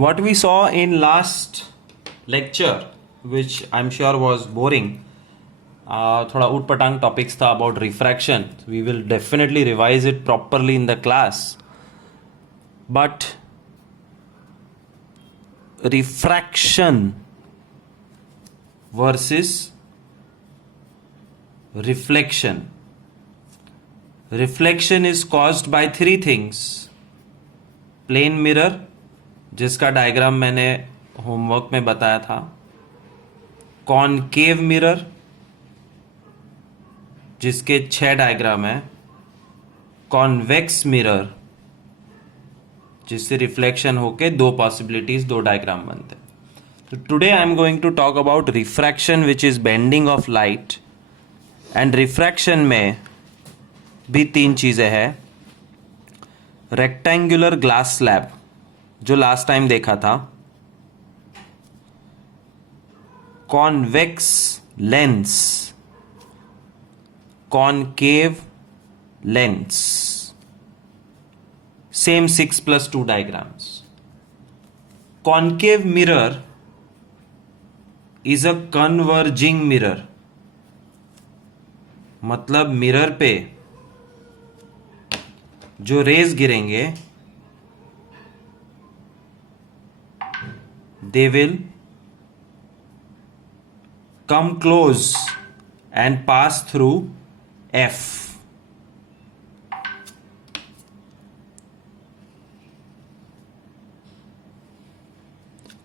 what we saw in last lecture, which I'm sure was boring, थोड़ा ऊट-पटांग topics था about refraction. We will definitely revise it properly in the class. But refraction versus reflection. Reflection is caused by three things. Plane mirror, जिसका diagram मैंने homework में बताया था, concave mirror, जिसके 6 diagram है, convex mirror, जिससे reflection होके 2 possibilities 2 diagram बनते हैं. तो today I am going to talk about refraction which is bending of light. And refraction में भी 3 चीजें हैं. रेक्टेंगुलर ग्लास स्लैब जो लास्ट टाइम देखा था, convex lens, concave lens, same 6+2 diagrams. Concave mirror is a converging mirror, मतलब mirror पे जो रेज गिरेंगे they will come close and pass through F.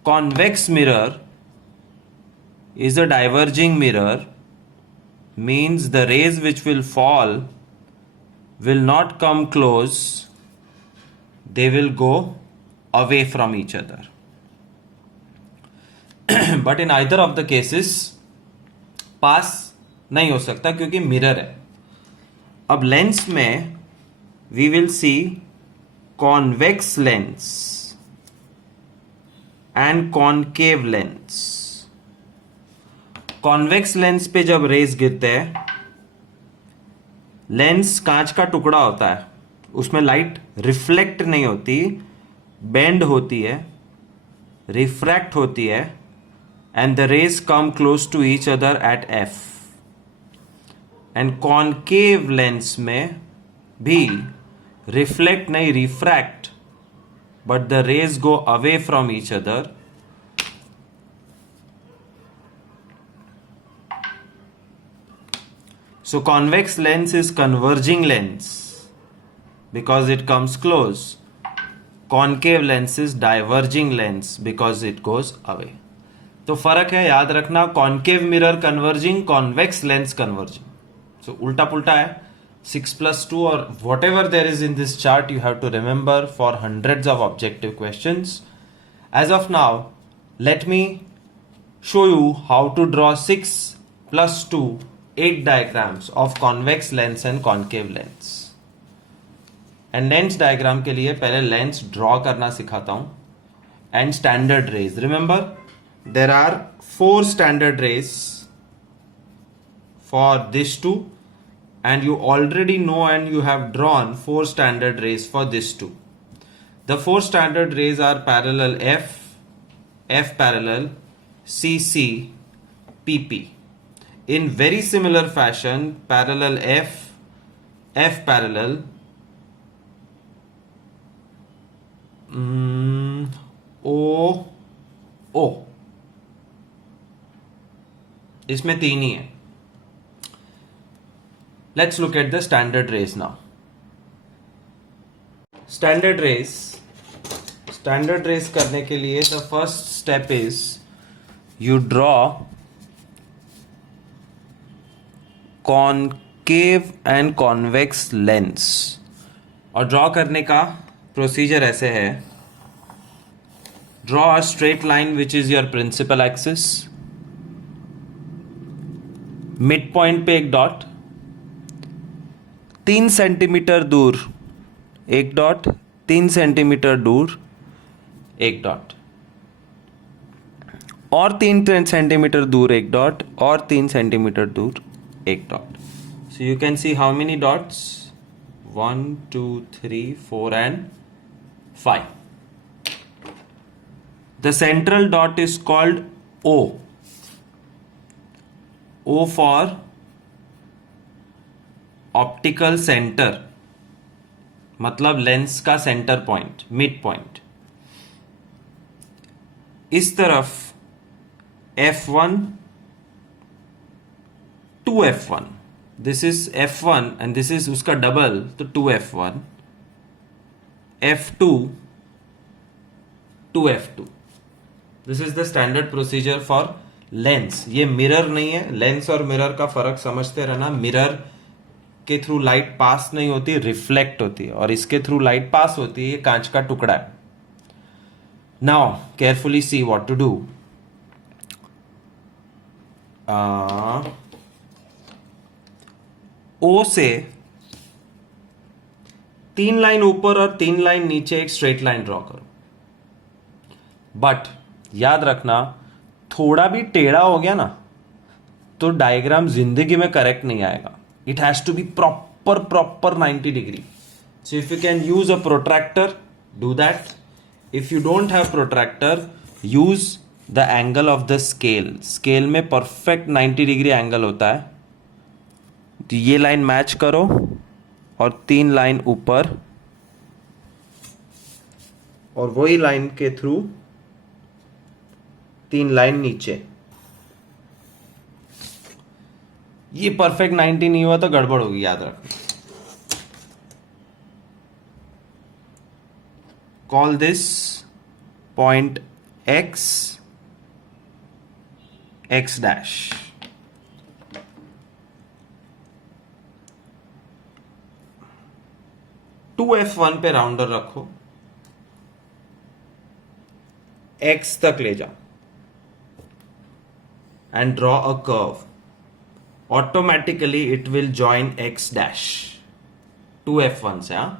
Convex mirror is a diverging mirror, means the rays which will fall will not come close, they will go away from each other. But in either of the cases पास नहीं हो सकता क्योंकि mirror है. अब lens में we will see convex lens and concave lens. Convex lens पे जब raise गिरते हैं, लेंस कांच का टुकड़ा होता है, उसमें लाइट रिफ्लेक्ट नहीं होती, बेंड होती है, रिफ्रैक्ट होती है, and the rays come close to each other at F. And concave lens में भी रिफ्लेक्ट नहीं, refract, but the rays go away from each other. So convex lens is converging lens because it comes close. Concave lens is diverging lens because it goes away. तो फर्क है, याद रखना. concave mirror converging, convex lens converging. So उल्टा पुल्टा है. 6+2 or whatever there is in this chart you have to remember for hundreds of objective questions. As of now, let me show you how to draw 6+2 8 diagrams of convex lens and concave lens. And lens diagram के लिए पहले lens draw करना सिखाता हूँ. And standard rays. Remember, there are 4 standard rays for this two. And you already know and you have drawn 4 standard rays for this too. The 4 standard rays are parallel F, F parallel, CC, PP. In very similar fashion, parallel F, F parallel, O, O. इसमें 3 ही है. Let's look at the standard rays now. Standard rays करने के लिए the first step is you draw concave and convex lens. और draw करने का procedure ऐसे है. Draw a straight line which is your principal axis. Midpoint पे एक dot, 3 सेंटीमीटर दूर एक डॉट, 3 सेंटीमीटर दूर एक डॉट, और 3 सेंटीमीटर दूर एक डॉट, और 3 सेंटीमीटर दूर एक dot. So you can see how many dots, 1 2 3 4 and 5. The central dot is called O. O for optical centre, मतलब लेंस का सेंटर पॉइंट, मिड पॉइंट. इस तरफ F1 2F1, this is F1 and this is उसका double, तो 2F1, F2 2F2. This is the standard procedure for Lenz. ये mirror नहीं है. Lens और मिरर का फर्क समझते रहना. मिरर के थ्रू लाइट पास नहीं होती, रिफ्लेक्ट होती है, और इसके थ्रू लाइट पास होती है. ये कांच का टुकड़ा है. Now carefully see what to do. O से 3 लाइन ऊपर और 3 लाइन नीचे एक स्ट्रेट लाइन ड्रॉ करो. बट याद रखना, थोड़ा भी टेढ़ा हो गया ना तो डायग्राम जिंदगी में करेक्ट नहीं आएगा. It has to be proper 90 degree. So if you can use a protractor, do that. If you don't have protractor, use the angle of the scale. Scale में परफेक्ट 90 डिग्री एंगल होता है. तो ये line match करो और 3 line ऊपर और वही लाइन के थ्रू 3 लाइन नीचे. ये परफेक्ट 90 नहीं हुआ तो गड़बड़ होगी, याद रखना. Call this point x dash. To F1 पे राउंडर रखो, x तक ले जाओ and draw a curve. Automatically it will join x dash 2F1 से. हाँ,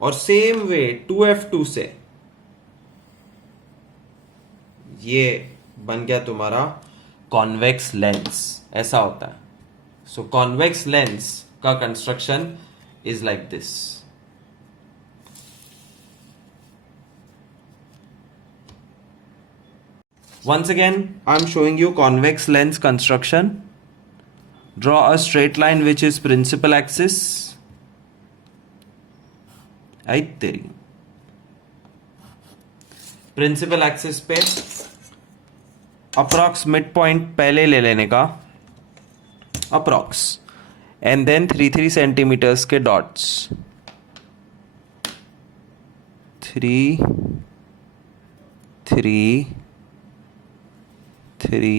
और सेम वे 2F2 से ये बन गया तुम्हारा कॉन्वेक्स लेंस. ऐसा होता है. सो कॉन्वेक्स लेंस का construction is like this. Once again, I'm showing you convex lens construction. Draw a straight line which is principal axis. आई तेरी. Principal axis पे अप्रॉक्स मिड पॉइंट पहले ले लेने का, अप्रॉक्स, एंड देन 3 सेंटीमीटर्स के dots. 3 3.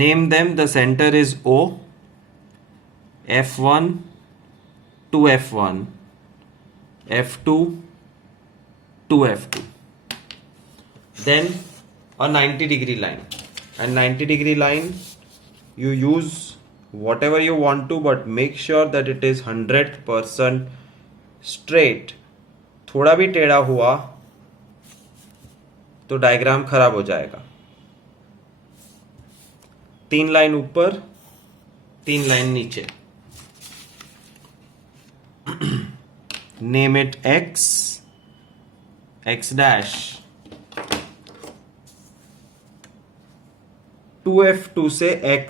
Name them. The center is O. F1 2F1, F2 2F2. Then a 90 degree line, and 90 degree line you use whatever you want to, but make sure that it is 100% straight. थोड़ा भी टेढ़ा हुआ तो diagram खराब हो जाएगा. 3 line ऊपर, 3 line नीचे. Name it x dash. 2F2 से x,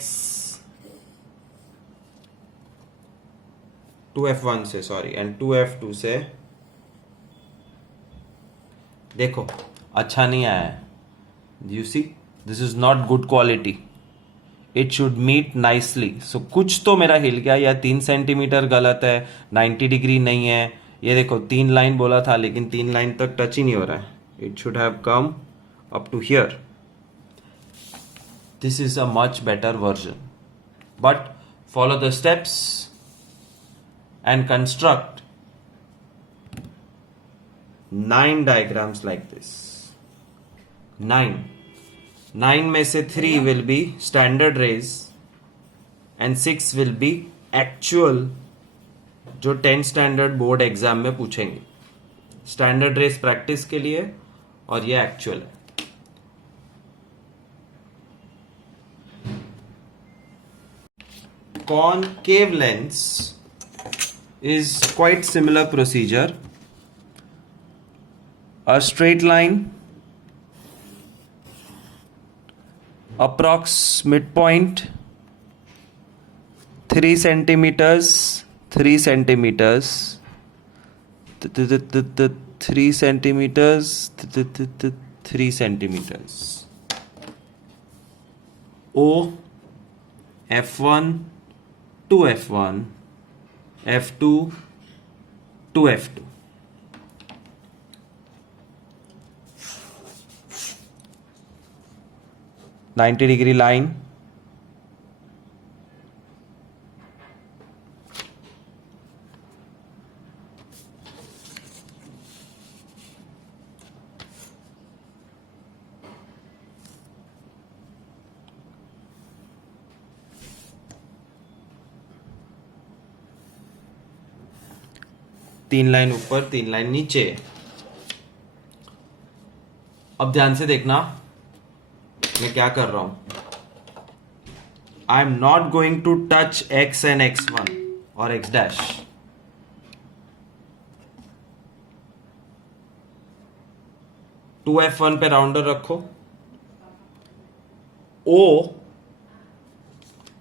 2F1 से सॉरी, एंड 2F2 से. देखो अच्छा नहीं आया है. You see, this is not good quality. It should meet nicely. So कुछ तो मेरा हिल गया, या 3 सेंटीमीटर गलत है, 90 डिग्री नहीं है. ये देखो 3 लाइन बोला था लेकिन 3 लाइन तक टच ही नहीं हो रहा है. It should have come up to here. This is a much better version. But follow the steps and construct 9 diagrams like this. 9 में से 3 will be standard rays and 6 will be actual, जो 10 standard board exam में पूछेंगे. standard rays practice के लिए और ये actual है. concave lens is quite similar procedure. A straight line, approx midpoint 3 centimeters, 3 centimeters, 3 centimeters, 3 centimeters. O, F1 to F1, F2 to F2. $90 line. तीन line ऊपर, तीन लाइन नीचे. अब ध्यान से देखना मैं क्या कर रहा हूं. I am not going to touch x and x1 और x डैश. टू F1 पे राउंडर रखो.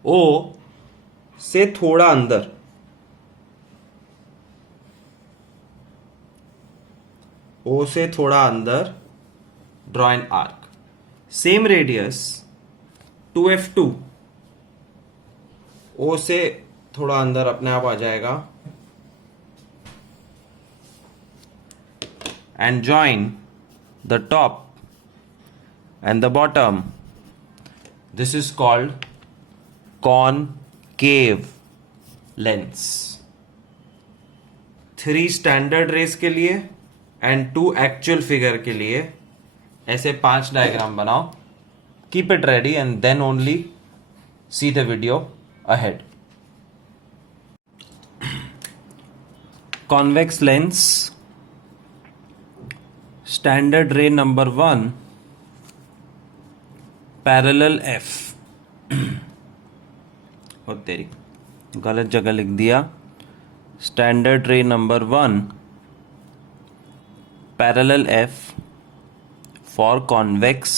O से थोड़ा अंदर, O से थोड़ा अंदर draw an arc. Same radius 2F2, O से थोड़ा अंदर अपने आप आ जाएगा. And join the top and the bottom. This is called concave lens. 3 standard rays के लिए एंड 2 एक्चुअल फिगर के लिए ऐसे 5 डायग्राम बनाओ. Keep it ready and then only see the video ahead. Convex lens, standard ray number 1, parallel F. और तेरी गलत जगह लिख दिया. Standard ray number 1, parallel F for convex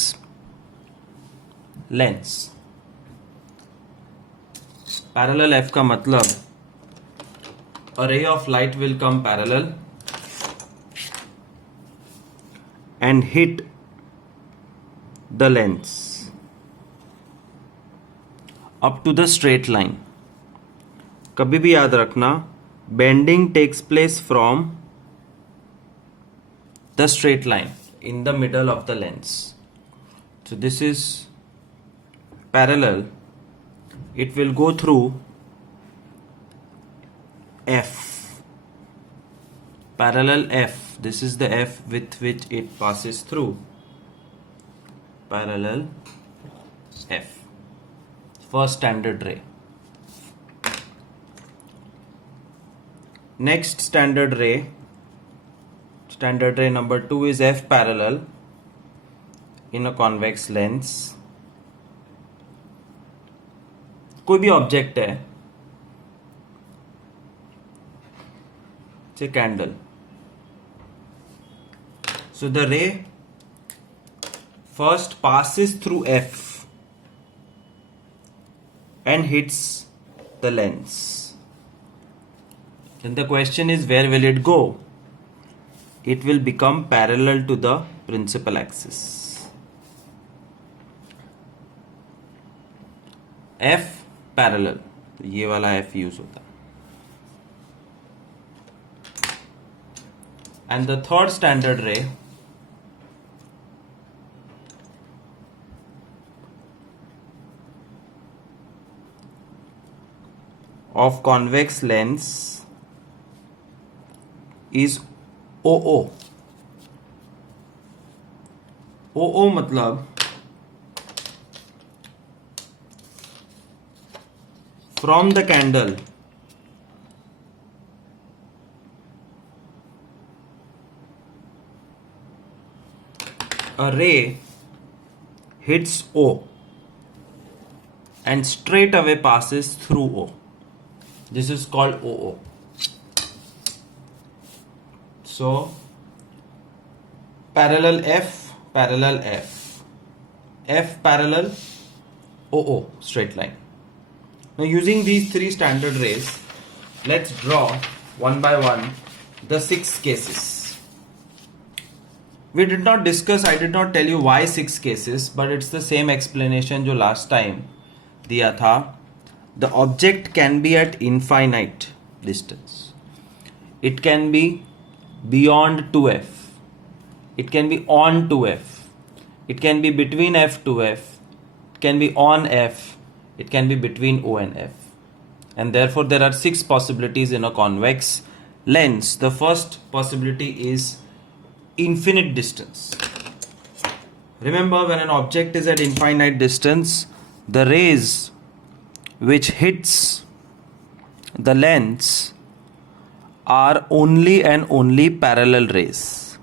lens. Parallel F का मतलब a ray of light will come parallel and hit the lens up to the straight line. कभी भी याद रखना, bending takes place from the straight line in the middle of the lens. So this is parallel. It will go through F. Parallel F. This is the F with which it passes through. Parallel F. First standard ray. Next standard ray. Standard ray number 2 is F parallel in a convex lens. कोई भी object है, say candle. So the ray first passes through F and hits the lens. Then the question is, where will it go? It will become parallel to the principal axis. F parallel, ये वाला F use होता है. And the third standard ray of convex lens is OO. OO मतलब from the candle a ray hits O and straight away passes through O. This is called OO. So parallel F, F parallel OO, straight line. Now using these three standard rays, let's draw one by one the 6 cases. We did not discuss, I did not tell you why 6 cases, but it's the same explanation जो last time दिया था. The object can be at infinite distance. It can be beyond 2f. It can be on 2f. It can be between f to f. It can be on f. It can be between O and f. And therefore there are 6 possibilities in a convex lens. The first possibility is infinite distance. Remember, when an object is at infinite distance, the rays which hits the lens are only and only parallel rays.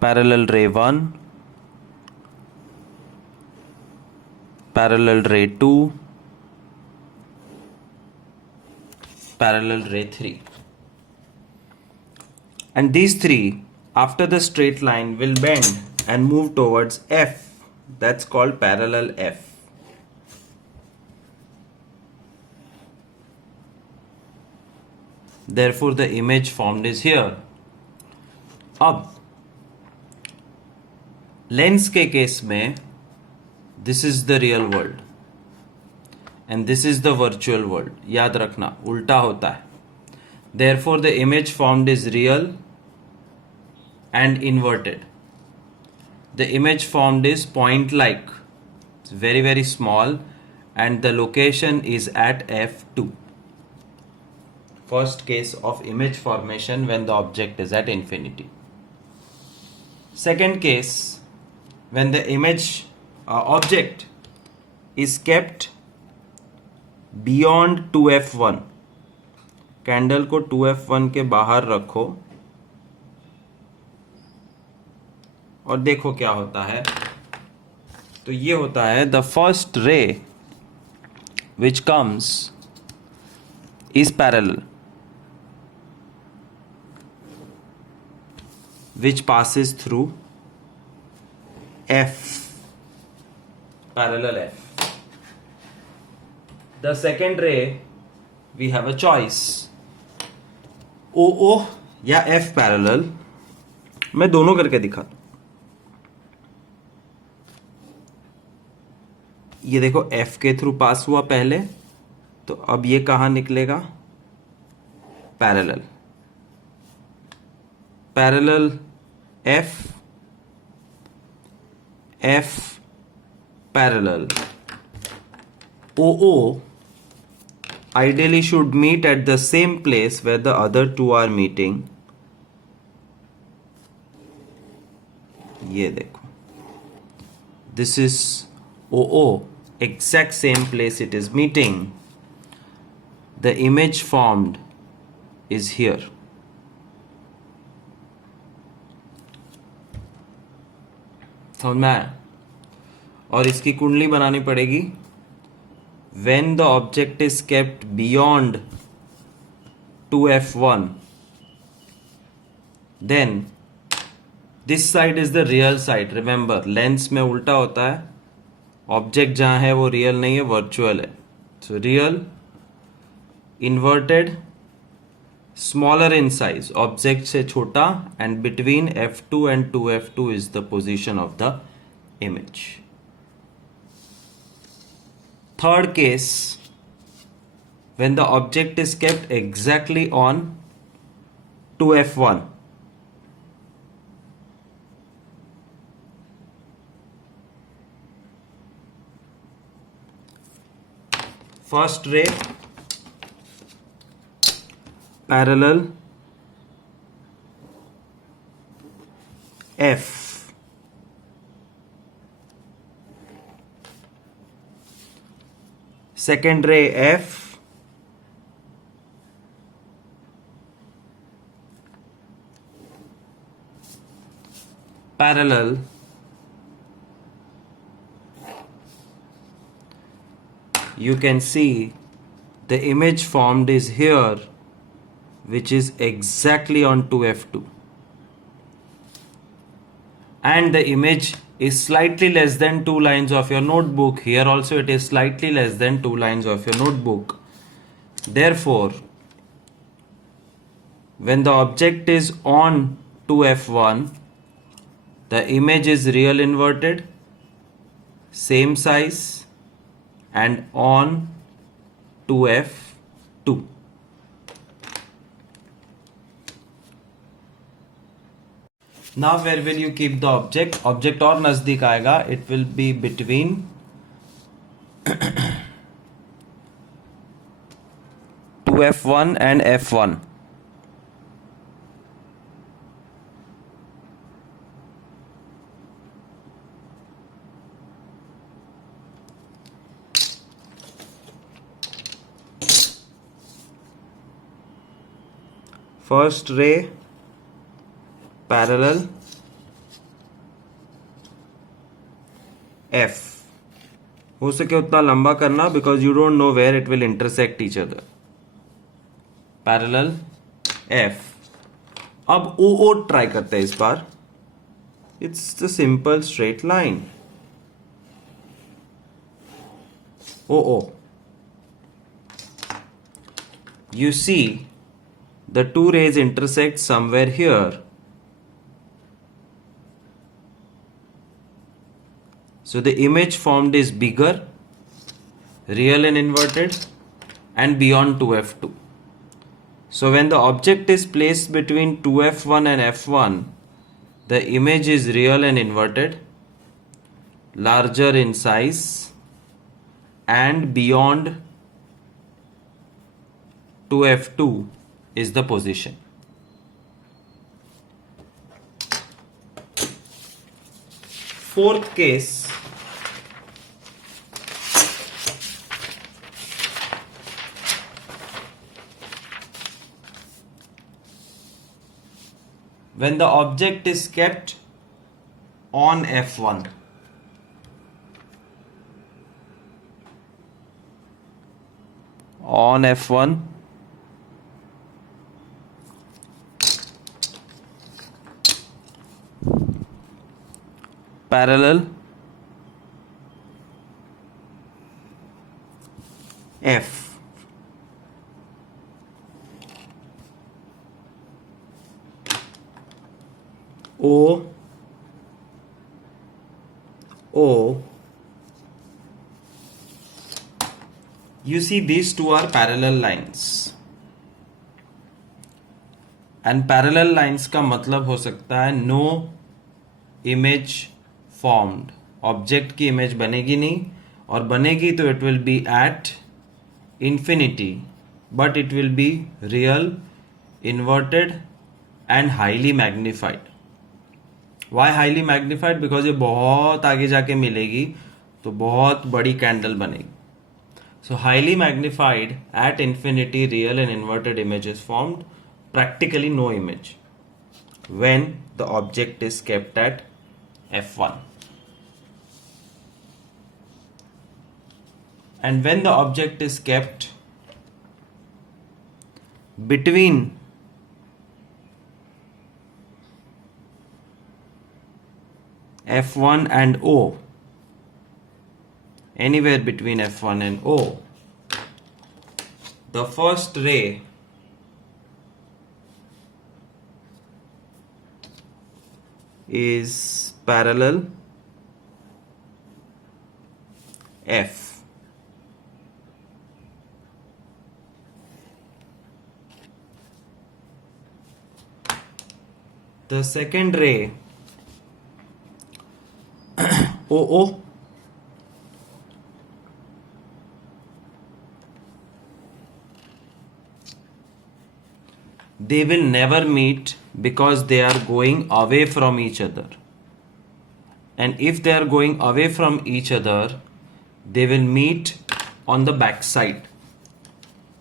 Parallel ray 1, parallel ray 2, parallel ray 3. And these three, after the straight line, will bend and move towards F. That's called parallel F. Therefore the image formed is here. अब lens के case में this is the real world and this is the virtual world. याद रखना, उल्टा होता है. Therefore the image formed is real and inverted. The image formed is point like. It's very very small and the location is at F2. First case of image formation when the object is at infinity. Second case, when the image object is kept beyond 2f1. Candle को 2f1 के बाहर रखो और देखो क्या होता है. तो ये होता है, the first ray which comes is parallel, which passes through F, parallel F. The second ray, we have a choice, OO या F parallel. मैं दोनों करके दिखाता हूं. ये देखो F के थ्रू पास हुआ पहले, तो अब ये कहां निकलेगा? Parallel. Parallel F, F parallel. OO ideally should meet at the same place where the other two are meeting. ये देखो, this is OO, exact same place it is meeting. The image formed is here. समझ में आया? और इसकी कुंडली बनानी पड़ेगी. When the object is kept beyond 2f1, then this side is the real side. Remember, lens में उल्टा होता है. ऑब्जेक्ट जहां है वो रियल नहीं है, वर्चुअल है. So real, inverted, smaller in size, object से छोटा, and between f2 and 2f2 is the position of the image. Third case, when the object is kept exactly on 2f1. First ray parallel F. Second ray F. Parallel you can see the image formed is here, which is exactly on 2f2, and the image is slightly less than 2 lines of your notebook. Here also it is slightly less than 2 lines of your notebook. Therefore, when the object is on 2f1, the image is real inverted, same size, and on 2f2. Now where will you keep the object? Object और नजदीक आएगा. It will be between 2f1 and f1. First ray parallel F. हो सके उतना लंबा करना, because you don't know where it will intersect each other. Parallel F. अब OO try करते हैं इस बार. It's the simple straight line. OO. You see, the two rays intersect somewhere here. So the image formed is bigger, real and inverted, and beyond 2f2. So when the object is placed between 2f1 and f1, the image is real and inverted, larger in size, and beyond 2f2 is the position. Fourth case, when the object is kept on f1. On f1, parallel F. O O. You see, these two are parallel lines, and parallel lines का मतलब हो सकता है no image formed. Object की image बनेगी नहीं, और बनेगी तो it will be at infinity, but it will be real, inverted and highly magnified. Why highly magnified? Because ये बहुत आगे जाके मिलेगी तो बहुत बड़ी कैंडल बनेगी. So highly magnified at infinity real and inverted image is formed, practically no image, when the object is kept at f1. And when the object is kept between f1 and O, anywhere between f1 and O, the first ray is parallel F. The second ray OO they will never meet because they are going away from each other. And if they are going away from each other, they will meet on the back side.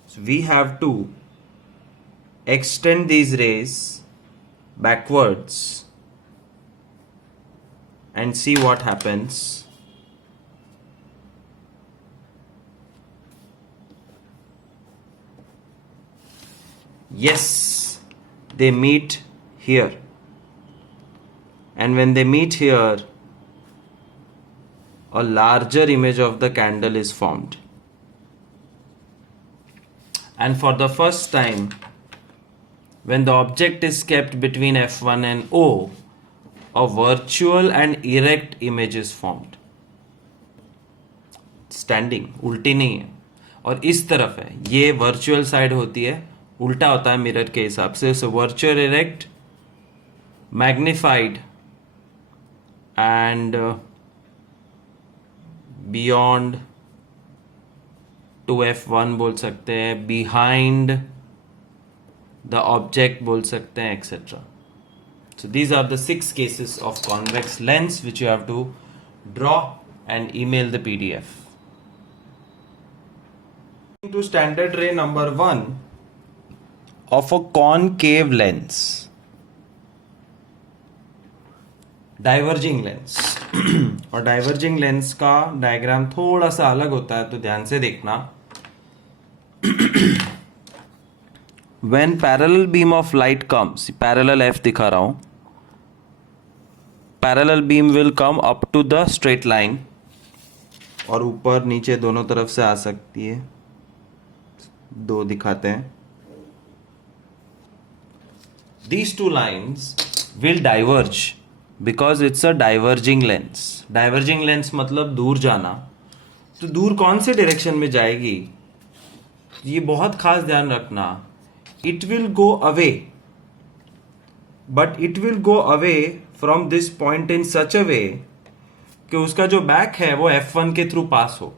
So we have to extend these rays backwards and see what happens. Yes, they meet here. And when they meet here, a larger image of the candle is formed. And for the first time, when the object is kept between F1 and O, a virtual and erect image is formed. Standing, उल्टी नहीं है, और इस तरफ है, ये virtual side होती है, उल्टा होता है मिरर के हिसाब से. So virtual erect, magnified and beyond two F1 बोल सकते हैं, बिहाइंड द ऑब्जेक्ट बोल सकते हैं, etcetera. So these are the 6 cases of convex lens which you have to draw and email the PDF. To standard ray number 1 of a concave lens, diverging lens. और diverging lens का diagram थोड़ा सा अलग होता है, तो ध्यान से देखना. When parallel beam of light comes, parallel F दिखा रहा हूं, parallel beam will come up to the straight line, और ऊपर नीचे दोनों तरफ से आ सकती है. 2 दिखाते हैं. These 2 lines will diverge because it's a diverging lens. Diverging lens मतलब दूर जाना. तो दूर कौन से डायरेक्शन में जाएगी, ये बहुत खास ध्यान रखना. It will go away, but it will go away from this point in such a way कि उसका जो बैक है वो F1 के थ्रू पास हो.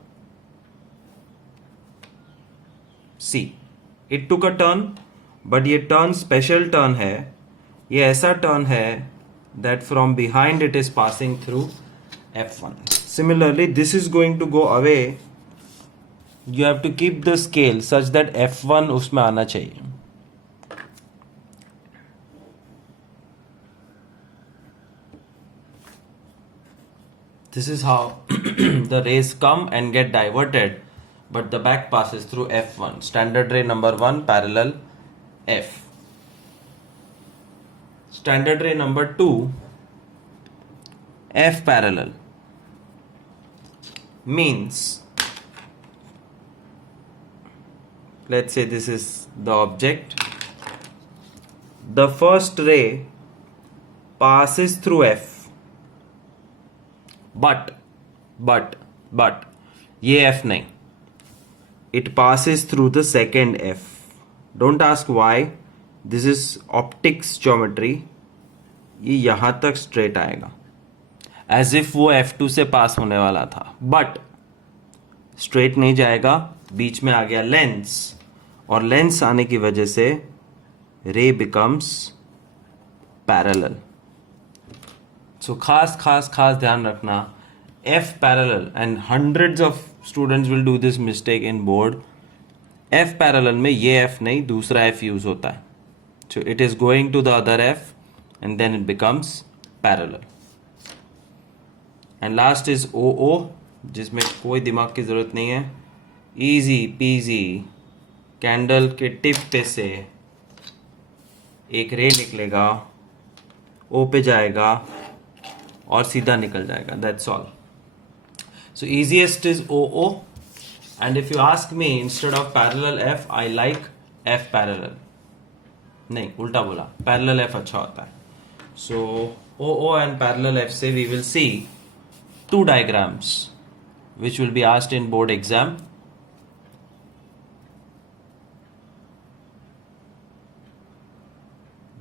See, it took a turn, but ये टर्न स्पेशल टर्न है. ये ऐसा टर्न है that from behind it is passing through F1. Similarly, this is going to go away. You have to keep the scale such that F1 उसमें आना चाहिए. This is how the rays come and get diverted, but the back passes through F1. Standard ray number 1, parallel F. Standard ray number 2, F parallel. Means, let's say this is the object. The first ray passes through F. But ये F नहीं, it passes through the second F. Don't ask why. This is optics geometry. ये यहां तक straight आएगा, as if वो F2 से पास होने वाला था, but straight नहीं जाएगा. बीच में आ गया लेंस, और लेंस आने की वजह से ray becomes parallel. So खास ध्यान रखना, F parallel, and hundreds of students will do this mistake in board. F parallel में ये F नहीं, दूसरा F यूज होता है. So it is going to the other F and then it becomes parallel. And last is OO, जिसमें कोई दिमाग की ज़रूरत नहीं है. Easy peasy, कैंडल के टिप पे से एक रे निकलेगा, O पे जाएगा और सीधा निकल जाएगा. That's all. So easiest is OO, and if you ask me, instead of parallel F, I like F parallel. नहीं, उल्टा बोला, parallel F अच्छा होता है. So OO and parallel F से we will see 2 diagrams which will be asked in board exam.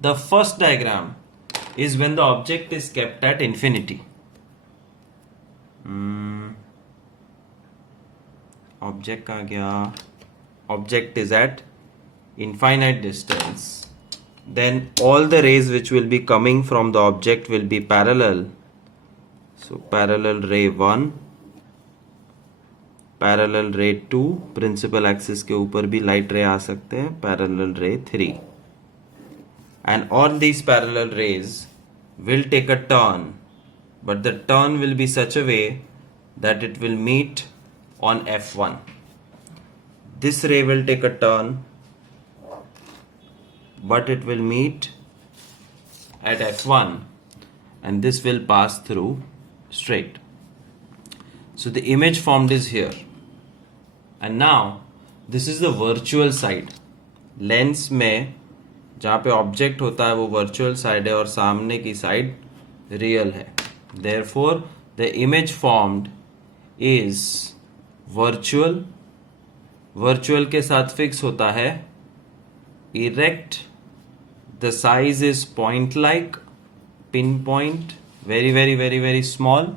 The first diagram is when the object is kept at infinity. Object कहाँ गया? Object is at infinite distance. Then all the rays which will be coming from the object will be parallel. So parallel ray 1, parallel ray 2, principal axis के ऊपर भी light ray आ सकते हैं, parallel ray 3. And all these parallel rays will take a turn, but the turn will be such a way that it will meet on F1. This ray will take a turn but it will meet at F1 and this will pass through straight. So the image formed is here. And now this is the virtual side. Lens में जहाँ पे object होता है वो virtual side है और सामने की साइड रियल है. Therefore the image formed is virtual. Virtual के साथ फिक्स होता है. Erect, the size is point like, pinpoint, very very very very small,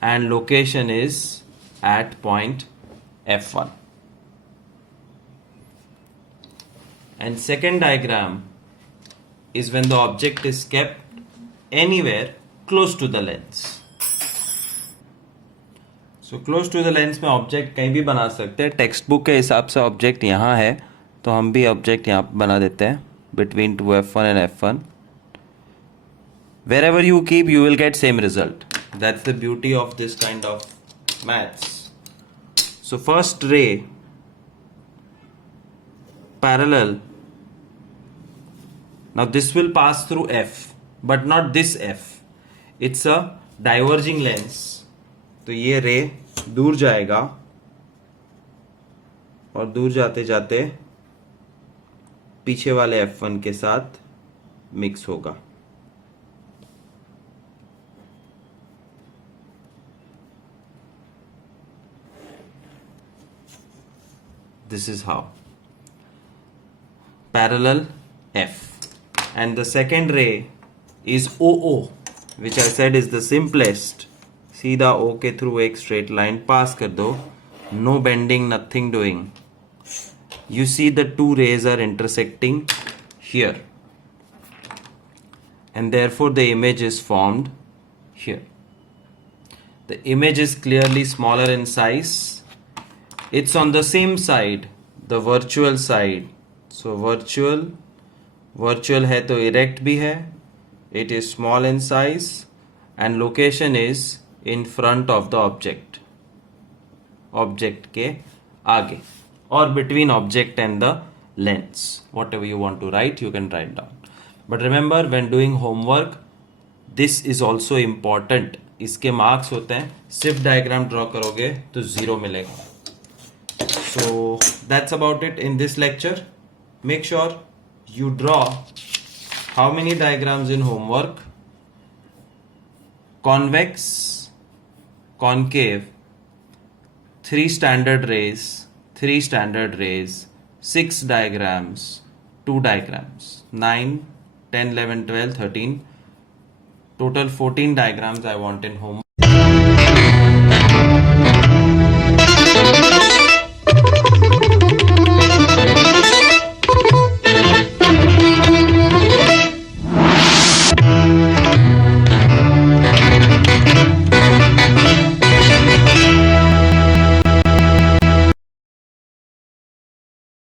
and location is at point F1. And second diagram is when the object is kept anywhere close to the lens. So close to the lens में object कहीं भी बना सकते हैं. Text book के हिसाब से object यहाँ है तो हम भी ऑब्जेक्ट यहाँ बना देते हैं between 2F1 and F1. Wherever you keep, you will get same result. That's the beauty of this kind of maths. So first ray parallel. Now this will pass through F, but not this F. It's a diverging lens. तो ये रे दूर जाएगा और दूर जाते जाते पीछे वाले F1 के साथ मिक्स होगा. This is how. Parallel F. And the second ray is OO, which I said is the simplest. सीधा O के through एक straight line pass कर दो. No bending, nothing doing. You see the two rays are intersecting here. And therefore the image is formed here. The image is clearly smaller in size. It's on the same side, the virtual side. So virtual है तो erect भी है. It is small in size and location is in front of the object. Object के आगे or between object and the lens. Whatever you want to write, you can write down. But remember, when doing homework, this is also important. इसके marks होते हैं. सिर्फ diagram draw करोगे तो 0 मिलेगा. So that's about it in this lecture. Make sure you draw how many diagrams in homework? Convex, concave, 3 standard rays, 6 diagrams, 2 diagrams, 9, 10, 11, 12, 13. Total 14 diagrams I want in homework.